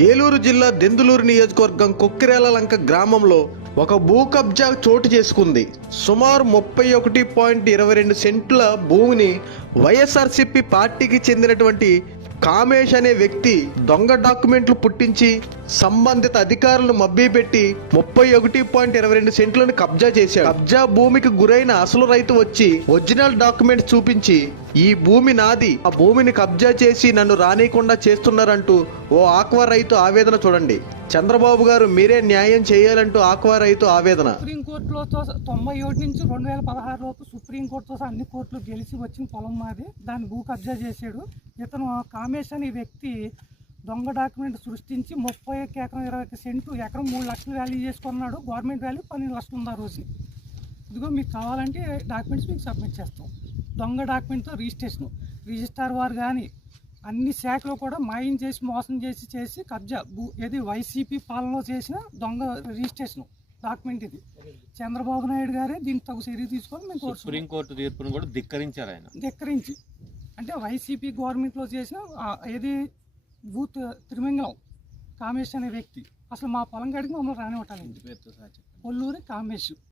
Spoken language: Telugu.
ఏలూరు జిల్లా దెందులూరు నియోజకవర్గం కొక్కిరేలలంక గ్రామంలో ఒక భూ కబ్జా చోటు చేసుకుంది. సుమారు 31.22 సెంట్ల భూమిని వైఎస్ఆర్సీపీ పార్టీకి చెందినటువంటి కామేష్ అనే వ్యక్తి దొంగ డాక్యుమెంట్లు పుట్టించి సంబంధిత అధికారులను మభ్యపెట్టి 31.22 సెంట్లను కబ్జా చేశాడు. కబ్జా భూమికి గురైన అసలు రైతు వచ్చి ఒరిజినల్ డాక్యుమెంట్ చూపించి ఈ భూమి నాది, ఆ భూమిని కబ్జా చేసి నన్ను రానియకుండా చేస్తున్నారంటూ ఓ ఆక్వా రైతు ఆవేదన చూడండి. చంద్రబాబు గారు మీరే న్యాయం చేయాలంటూ ఆక్వా రైతు ఆవేదన. సుప్రీంకోర్టులో 97 నుంచి 2016 లోపు సుప్రీంకోర్టుతో అన్ని కోర్టులు గెలిచి వచ్చిన పొలం మాది. దాన్ని భూ కబ్జా చేశాడు. ఇతను కామేష్ అనే వ్యక్తి దొంగ డాక్యుమెంట్ సృష్టించి 31 ఎకరం 21 సెంట్లు ఎకరం 3 లక్షలు వాల్యూ చేసుకున్నాడు. గవర్నమెంట్ వాల్యూ 12 లక్షలు ఉంది ఆ రోజు. ఇదిగో మీకు కావాలంటే డాక్యుమెంట్స్ మీకు సబ్మిట్ చేస్తాం. దొంగ డాక్యుమెంట్తో రిజిస్టార్ వారు కానీ అన్ని శాఖలు కూడా మాయం చేసి మోసం చేసి కబ్జా ఏది వైసీపీ పాలనలో చేసిన దొంగ రిజిస్ట్రేషన్ డాక్యుమెంట్ ఇది. చంద్రబాబు నాయుడు గారే దీనికి తగు చర్య తీసుకొని మేము సుప్రీంకోర్టు తీర్పును కూడా ధిక్కరించారు. ఆయన ధిక్కరించి అంటే వైసీపీ గవర్నమెంట్లో చేసిన ఏది బూత్ తిరుమంగళం కామేష్ అనే వ్యక్తి అసలు మా పొలం గడికి మమ్మల్ని రానివ్వటాలి. కొల్లూరి కామేష్